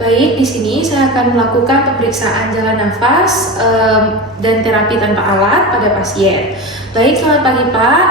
Baik, di sini saya akan melakukan pemeriksaan jalan nafas dan terapi tanpa alat pada pasien. Baik, selamat pagi Pak.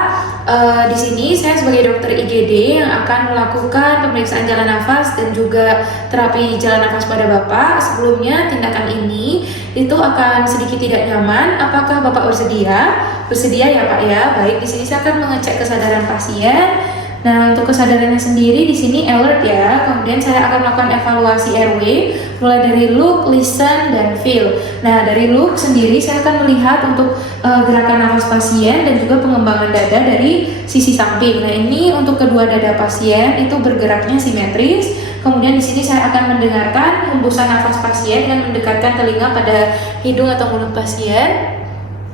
Di sini saya sebagai dokter IGD yang akan melakukan pemeriksaan jalan nafas dan juga terapi jalan nafas pada Bapak. Sebelumnya tindakan ini itu akan sedikit tidak nyaman. Apakah Bapak bersedia? Bersedia ya Pak ya. Baik, di sini saya akan mengecek kesadaran pasien. Nah, untuk kesadarannya sendiri di sini alert ya. Kemudian saya akan melakukan evaluasi airway mulai dari look, listen, dan feel. Nah, dari look sendiri saya akan melihat untuk gerakan nafas pasien dan juga pengembangan dada dari sisi samping. Nah, ini untuk kedua dada pasien itu bergeraknya simetris. Kemudian di sini saya akan mendengarkan hembusan nafas pasien dengan mendekatkan telinga pada hidung atau mulut pasien.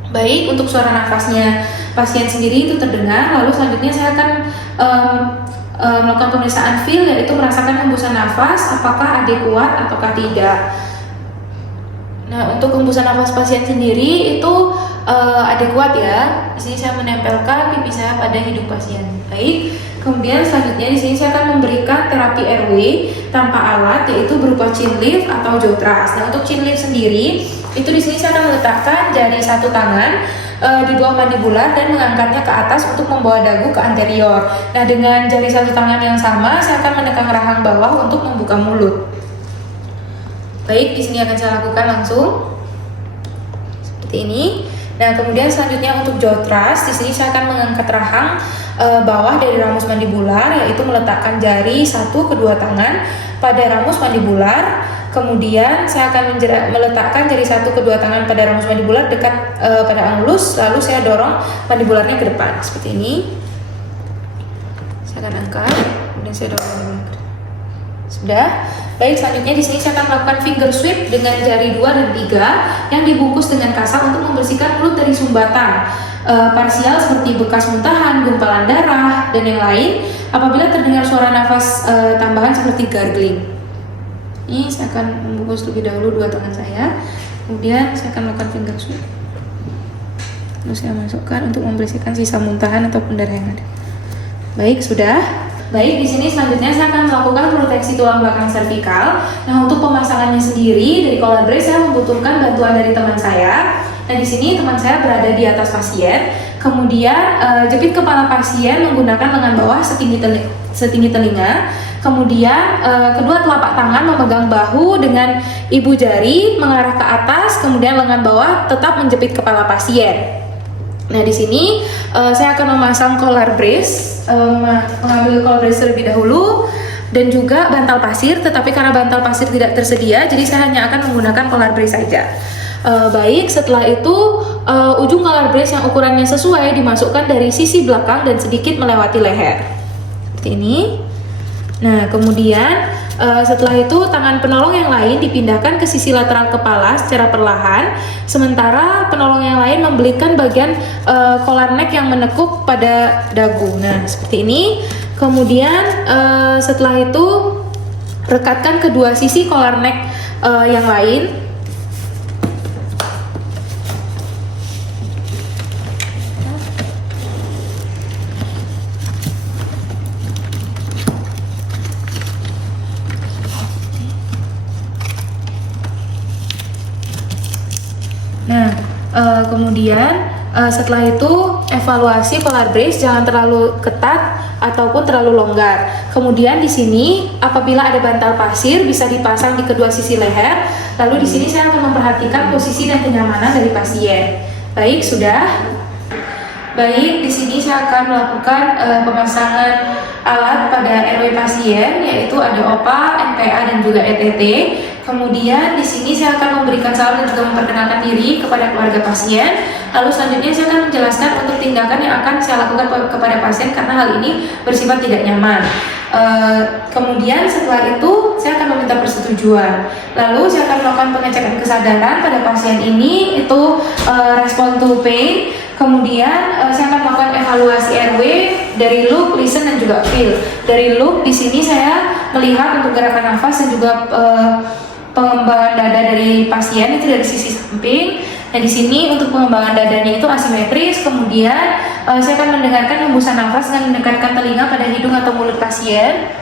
Baik, untuk suara nafasnya pasien sendiri itu terdengar. Lalu selanjutnya saya akan melakukan pemeriksaan feel, yaitu merasakan hembusan nafas apakah adekuat ataukah tidak. Nah, untuk hembusan nafas pasien sendiri itu adekuat ya. Di sini saya menempelkan pipi saya pada hidung pasien. Baik. Kemudian selanjutnya di sini saya akan memberikan terapi airway tanpa alat, yaitu berupa chin lift atau jaw thrust. Nah, untuk chin lift sendiri itu di sini saya akan meletakkan jari satu tangan di bawah mandibular dan mengangkatnya ke atas untuk membawa dagu ke anterior. Nah, dengan jari satu tangan yang sama saya akan menekan rahang bawah untuk membuka mulut. Baik, di sini akan saya lakukan langsung seperti ini. Nah, kemudian selanjutnya untuk jaw thrust, di sini saya akan mengangkat rahang bawah dari ramus mandibular, yaitu meletakkan jari satu kedua tangan pada ramus mandibular. Kemudian saya akan meletakkan jari satu kedua tangan pada ramus mandibular dekat pada angulus, lalu saya dorong mandibularnya ke depan seperti ini. Saya akan angkat, kemudian saya dorong mandibular ke depan. Sudah. Baik, selanjutnya di sini saya akan melakukan finger sweep dengan jari 2 dan 3 yang dibungkus dengan kasa untuk membersihkan mulut dari sumbatan parsial seperti bekas muntahan, gumpalan darah, dan yang lain. Apabila terdengar suara nafas tambahan seperti gargling. Ini saya akan membungkus lebih dahulu dua tangan saya, kemudian saya akan melakukan finger sweep. Lalu saya masukkan untuk membersihkan sisa muntahan ataupun darah yang ada. Baik, sudah. Baik, di sini selanjutnya saya akan melakukan proteksi tulang belakang servikal. Nah, untuk pemasangannya sendiri dari collar brace saya membutuhkan bantuan dari teman saya. Nah, di sini teman saya berada di atas pasien. Kemudian jepit kepala pasien menggunakan lengan bawah setinggi telinga. Kemudian kedua telapak tangan memegang bahu dengan ibu jari mengarah ke atas, kemudian lengan bawah tetap menjepit kepala pasien. Nah, di sini saya akan memasang collar brace, mengambil collar brace terlebih dahulu dan juga bantal pasir, tetapi karena bantal pasir tidak tersedia, jadi saya hanya akan menggunakan collar brace saja. Baik, setelah itu ujung collar brace yang ukurannya sesuai dimasukkan dari sisi belakang dan sedikit melewati leher. Seperti ini. Nah, kemudian setelah itu tangan penolong yang lain dipindahkan ke sisi lateral kepala secara perlahan, sementara penolong yang lain membelikan bagian collar neck yang menekuk pada dagu. Nah, seperti ini. Kemudian setelah itu rekatkan kedua sisi collar neck yang lain. Nah, kemudian setelah itu evaluasi collar brace, jangan terlalu ketat ataupun terlalu longgar. Kemudian di sini apabila ada bantal pasir bisa dipasang di kedua sisi leher. Lalu di sini saya akan memperhatikan posisi dan kenyamanan dari pasien. Baik, sudah. Baik, di sini saya akan melakukan pemasangan alat pada airway pasien, yaitu ada OPA, NPA, dan juga ETT. Kemudian di sini saya akan memberikan salam dan juga memperkenalkan diri kepada keluarga pasien. Lalu selanjutnya saya akan menjelaskan untuk tindakan yang akan saya lakukan kepada pasien karena hal ini bersifat tidak nyaman. Kemudian setelah itu saya akan meminta persetujuan. Lalu saya akan melakukan pengecekan kesadaran pada pasien ini, itu respon to pain. Kemudian saya akan melakukan evaluasi airway dari look, listen, dan juga feel. Dari look di sini saya melihat untuk gerakan nafas dan juga pengembangan dada dari pasien itu dari sisi samping. Nah, di sini untuk pengembangan dadanya itu asimetris. Kemudian saya akan mendengarkan hembusan nafas dengan mendekatkan telinga pada hidung atau mulut pasien.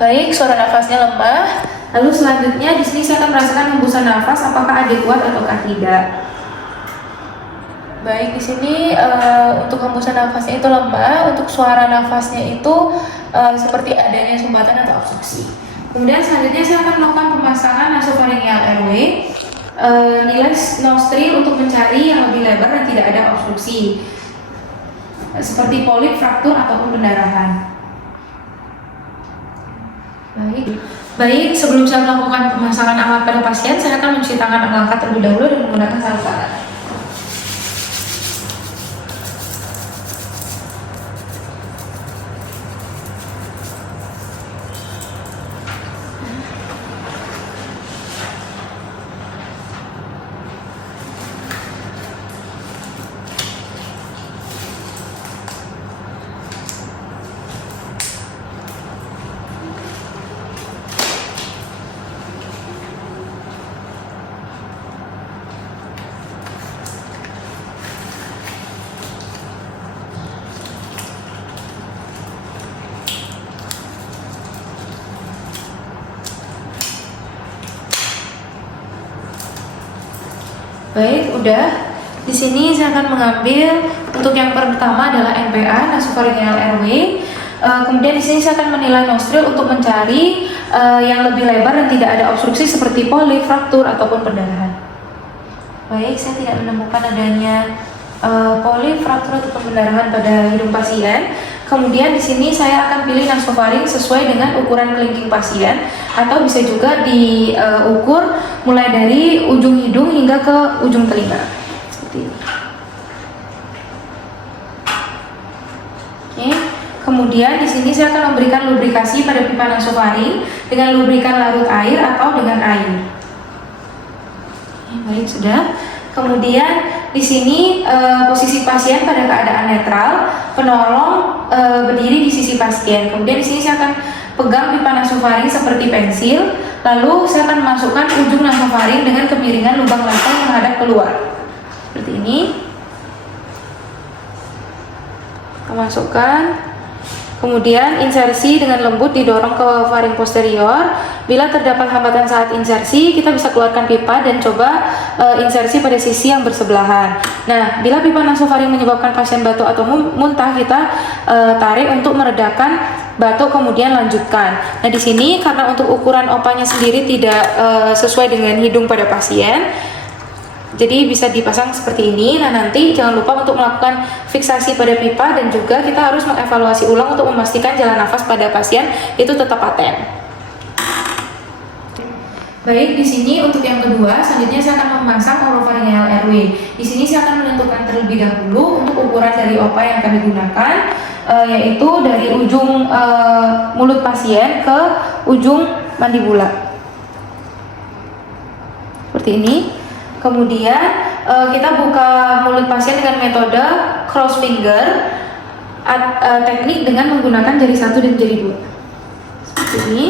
Baik, suara nafasnya lemah. Lalu selanjutnya di sini saya akan merasakan hembusan nafas apakah adekuat ataukah tidak. Baik, di sini untuk hembusan nafasnya itu lemah, untuk suara nafasnya itu seperti adanya sumbatan atau obstruksi. Kemudian selanjutnya saya akan melakukan pemasangan nasofaringeal airway, nilai nostril untuk mencari yang lebih lebar dan tidak ada obstruksi, seperti polip, fraktur ataupun pendarahan. Baik, sebelum saya melakukan pemasangan alat pada pasien, saya akan mencuci tangan angkat terlebih dahulu dan menggunakan sarung tangan. Baik, udah. Di sini saya akan mengambil untuk yang pertama adalah NPA, nasopharyngeal airway. Kemudian di sini saya akan menilai nostril untuk mencari yang lebih lebar dan tidak ada obstruksi seperti polip, fraktur ataupun pendarahan. Baik, saya tidak menemukan adanya polip, fraktur ataupun pendarahan pada hidung pasien. Kemudian di sini saya akan pilih nasofaring sesuai dengan ukuran kelingking pasien, atau bisa juga diukur mulai dari ujung hidung hingga ke ujung telinga. Seperti ini. Oke. Kemudian di sini saya akan memberikan lubrikasi pada pipa nasofaring dengan lubrikan larut air atau dengan air. Baik, sudah. Kemudian di sini posisi pasien pada keadaan netral, penolong berdiri di sisi pasien. Kemudian di sini saya akan pegang pipa nasofaring seperti pensil, lalu saya akan memasukkan ujung nasofaring dengan kemiringan lubang lempeng menghadap keluar. Seperti ini. Kita masukkan. Kemudian insersi dengan lembut didorong ke faring posterior. Bila terdapat hambatan saat insersi, kita bisa keluarkan pipa dan coba insersi pada sisi yang bersebelahan. Nah, bila pipa nasofaring menyebabkan pasien batuk atau muntah, kita tarik untuk meredakan batuk, kemudian lanjutkan. Nah, di sini karena untuk ukuran opanya sendiri tidak sesuai dengan hidung pada pasien, jadi bisa dipasang seperti ini. Nah, nanti jangan lupa untuk melakukan fiksasi pada pipa dan juga kita harus mengevaluasi ulang untuk memastikan jalan nafas pada pasien itu tetap paten. Baik, di sini untuk yang kedua, selanjutnya saya akan memasang oropharyngeal airway. Di sini saya akan menentukan terlebih dahulu untuk ukuran dari opa yang akan digunakan, yaitu dari ujung mulut pasien ke ujung mandibula. Seperti ini. Kemudian kita buka mulut pasien dengan metode cross finger, teknik dengan menggunakan jari 1 dan jari 2. Seperti ini.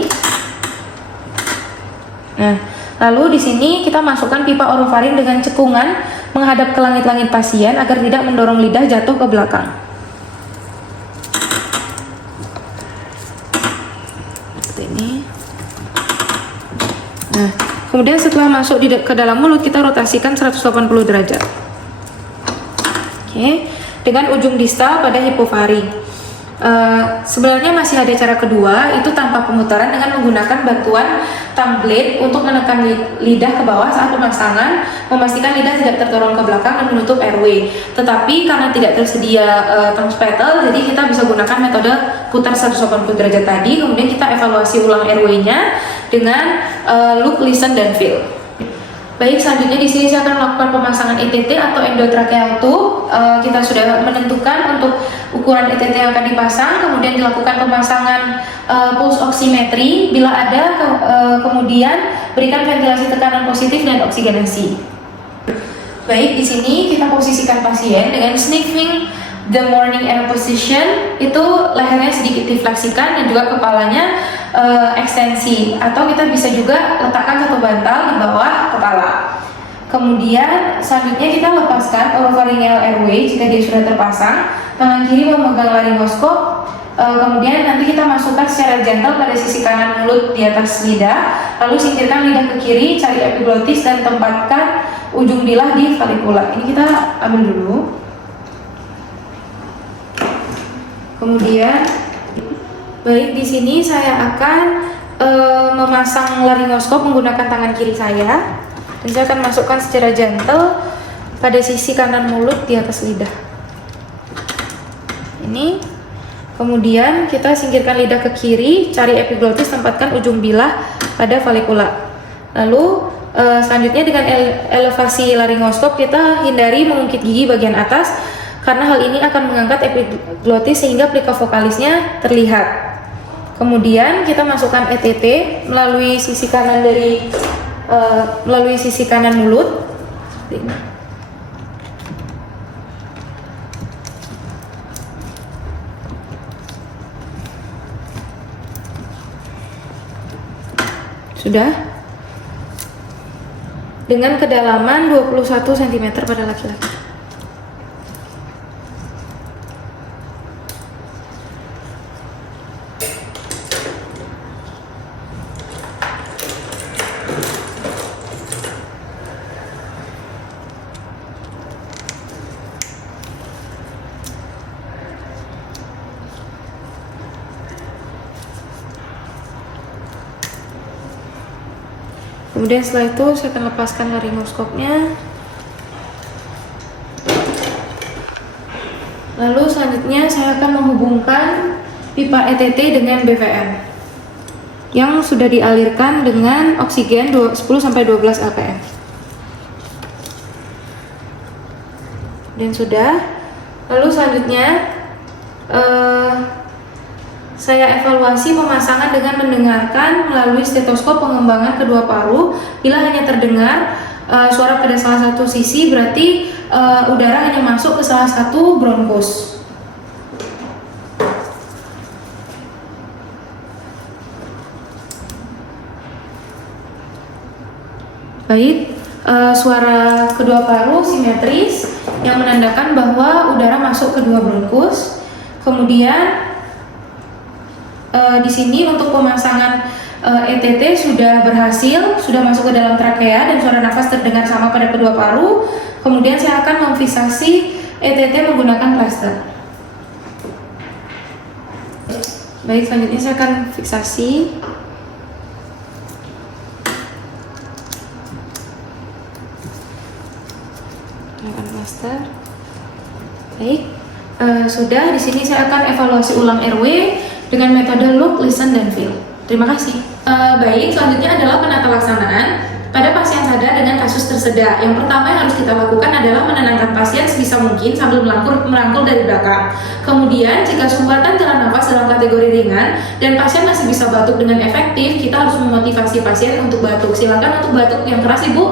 Nah, lalu di sini kita masukkan pipa orofaring dengan cekungan menghadap ke langit-langit pasien agar tidak mendorong lidah jatuh ke belakang. Seperti ini. Nah, kemudian setelah masuk ke dalam mulut, kita rotasikan 180 derajat. Oke, dengan ujung distal pada hipofaring. Sebenarnya masih ada cara kedua, itu tanpa pemutaran dengan menggunakan bantuan tongue blade untuk menekan lidah ke bawah saat pemasangan, memastikan lidah tidak terdorong ke belakang dan menutup airway. Tetapi karena tidak tersedia tongue spatle, jadi kita bisa gunakan metode putar 180 derajat tadi. Kemudian kita evaluasi ulang airway-nya dengan look, listen, dan feel. Baik, selanjutnya di sini saya akan melakukan pemasangan ETT atau endotracheal tube. Kita sudah menentukan untuk ukuran ETT yang akan dipasang, kemudian dilakukan pemasangan pulse oximetry. Bila ada, kemudian berikan ventilasi tekanan positif dan oksigenasi. Baik, di sini kita posisikan pasien dengan sniffing the morning air position, itu lehernya sedikit difleksikan dan juga kepalanya ekstensi, atau kita bisa juga letakkan satu bantal di bawah kepala. Kemudian selanjutnya kita lepaskan oropharyngeal airway jika dia sudah terpasang. Tangan kiri memegang laryngoskop, Kemudian nanti kita masukkan secara gentle pada sisi kanan mulut di atas lidah, lalu singkirkan lidah ke kiri, cari epiglottis dan tempatkan ujung bilah di valikula. Ini kita ambil dulu. Kemudian, baik, di sini saya akan memasang laryngoskop menggunakan tangan kiri saya, dan saya akan masukkan secara gentle pada sisi kanan mulut di atas lidah. Ini. Kemudian kita singkirkan lidah ke kiri, cari epiglottis, tempatkan ujung bilah pada valikula. Lalu selanjutnya dengan elevasi laryngoskop kita hindari mengungkit gigi bagian atas, karena hal ini akan mengangkat epiglottis sehingga plika vokalisnya terlihat. Kemudian kita masukkan ETT melalui sisi kanan mulut. Sudah, dengan kedalaman 21 cm pada laki-laki. Kemudian setelah itu saya akan lepaskan laryngoskopnya. Lalu selanjutnya saya akan menghubungkan pipa ETT dengan BVM yang sudah dialirkan dengan oksigen 10-12 lpm. Dan sudah. Lalu selanjutnya saya evaluasi pemasangan dengan mendengarkan melalui stetoskop pengembangan kedua paru. Bila hanya terdengar suara pada salah satu sisi, berarti udara hanya masuk ke salah satu bronkus. Baik, suara kedua paru simetris yang menandakan bahwa udara masuk ke dua bronkus. Kemudian di sini untuk pemasangan ETT sudah berhasil, sudah masuk ke dalam trakea dan suara nafas terdengar sama pada kedua paru. Kemudian saya akan memfiksasi ETT menggunakan plaster. Baik, selanjutnya saya akan fiksasi. Menggunakan plaster. Baik, sudah. Di sini saya akan evaluasi ulang RW dengan metode look, listen, dan feel. Terima kasih. Baik, selanjutnya adalah penata laksanaan pada pasien sadar dengan kasus tersedak. Yang pertama yang harus kita lakukan adalah menenangkan pasien sebisa mungkin sambil merangkul dari belakang. Kemudian, jika sumbatan jalan nafas dalam kategori ringan dan pasien masih bisa batuk dengan efektif, kita harus memotivasi pasien untuk batuk. Silakan untuk batuk yang keras, Ibu.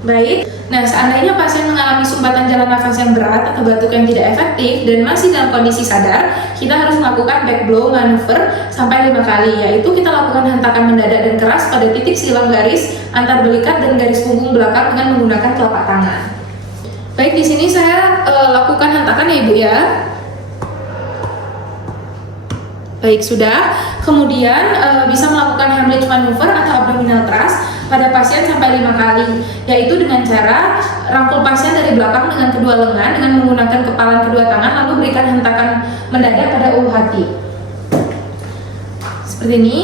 Baik. Nah, seandainya pasien mengalami sumbatan jalan nafas yang berat atau batuk yang tidak efektif dan masih dalam kondisi sadar, kita harus melakukan back blow manuver sampai 5 kali, yaitu kita lakukan hentakan mendadak dan keras pada titik silang garis antar belikat dan garis punggung belakang dengan menggunakan telapak tangan. Baik, di sini saya lakukan hentakan ya, Ibu ya. Baik, sudah. Kemudian bisa melakukan Heimlich maneuver atau abdominal thrust pada pasien sampai 5 kali, yaitu dengan cara rangkul pasien dari belakang dengan kedua lengan dengan menggunakan kepalan kedua tangan, lalu berikan hentakan mendadak pada ulu hati. Seperti ini.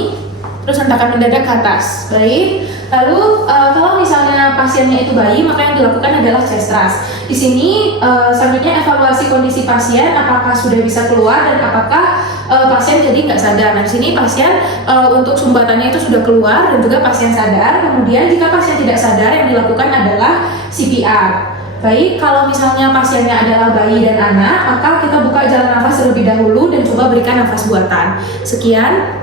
Terus hentakan mendadak ke atas. Baik. Lalu kalau misalnya pasiennya itu bayi, maka yang dilakukan adalah chest thrust. Di sini selanjutnya evaluasi kondisi pasien, apakah sudah bisa keluar dan apakah pasien jadi nggak sadar. Nah, di sini pasien untuk sumbatannya itu sudah keluar dan juga pasien sadar. Kemudian jika pasien tidak sadar, yang dilakukan adalah CPR. Baik, kalau misalnya pasiennya adalah bayi dan anak, maka kita buka jalan nafas terlebih dahulu dan coba berikan nafas buatan. Sekian.